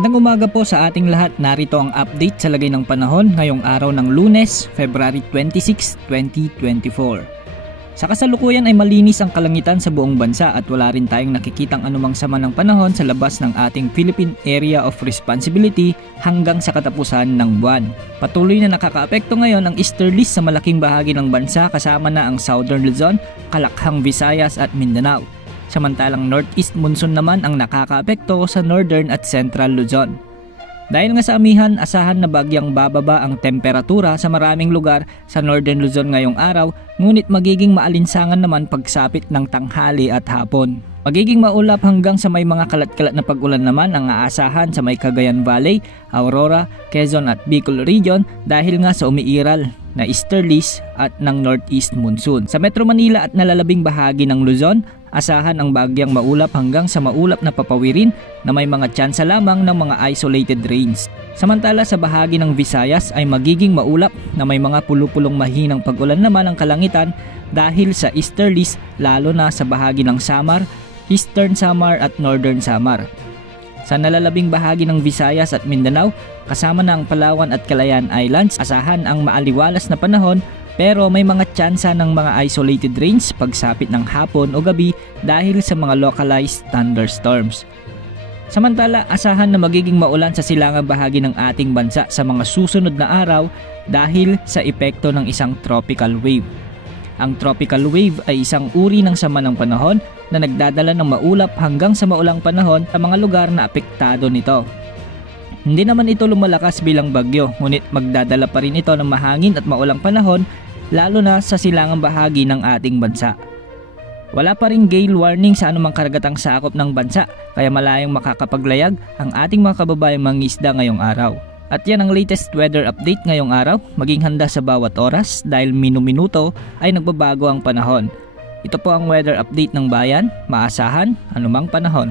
Magandang umaga po sa ating lahat. Narito ang update sa lagay ng panahon ngayong araw ng Lunes, February 26, 2024. Sa kasalukuyan ay malinis ang kalangitan sa buong bansa at wala rin tayong nakikitang anumang sama ng panahon sa labas ng ating Philippine Area of Responsibility hanggang sa katapusan ng buwan. Patuloy na nakakaapekto ngayon ang easterlies sa malaking bahagi ng bansa kasama na ang Southern Luzon, Kalakhang Visayas at Mindanao. Samantalang northeast monsoon naman ang nakakaapekto sa northern at central Luzon. Dahil nga sa amihan, asahan na bagyang bababa ang temperatura sa maraming lugar sa northern Luzon ngayong araw, ngunit magiging maalinsangan naman pagsapit ng tanghali at hapon. Magiging maulap hanggang sa may mga kalat-kalat na pag-ulan naman ang aasahan sa may Cagayan Valley, Aurora, Quezon at Bicol region dahil nga sa umiiral na easterlies at ng northeast monsoon. Sa Metro Manila at nalalabing bahagi ng Luzon, asahan ang bagyang maulap hanggang sa maulap na papawirin na may mga tsansa lamang ng mga isolated rains. Samantala sa bahagi ng Visayas ay magiging maulap na may mga pulupulong mahinang pag-ulan naman ang kalangitan dahil sa easterlies lalo na sa bahagi ng Samar, Eastern Samar at Northern Samar. Sa nalalabing bahagi ng Visayas at Mindanao, kasama na ang Palawan at Calayan Islands, asahan ang maaliwalas na panahon pero may mga tsansa ng mga isolated rains pagsapit ng hapon o gabi dahil sa mga localized thunderstorms. Samantala, asahan na magiging maulan sa silangang bahagi ng ating bansa sa mga susunod na araw dahil sa epekto ng isang tropical wave. Ang tropical wave ay isang uri ng sama ng panahon na nagdadala ng maulap hanggang sa maulang panahon sa mga lugar na apektado nito. Hindi naman ito lumalakas bilang bagyo, ngunit magdadala pa rin ito ng mahangin at maulang panahon lalo na sa silangang bahagi ng ating bansa. Wala pa ring gale warning sa anumang karagatang sakop ng bansa kaya malayong makakapaglayag ang ating mga kababayang mangingisda ngayong araw. At yan ang latest weather update ngayong araw. Maging handa sa bawat oras dahil minu-minuto ay nagbabago ang panahon. Ito po ang weather update ng bayan, maasahan anumang panahon.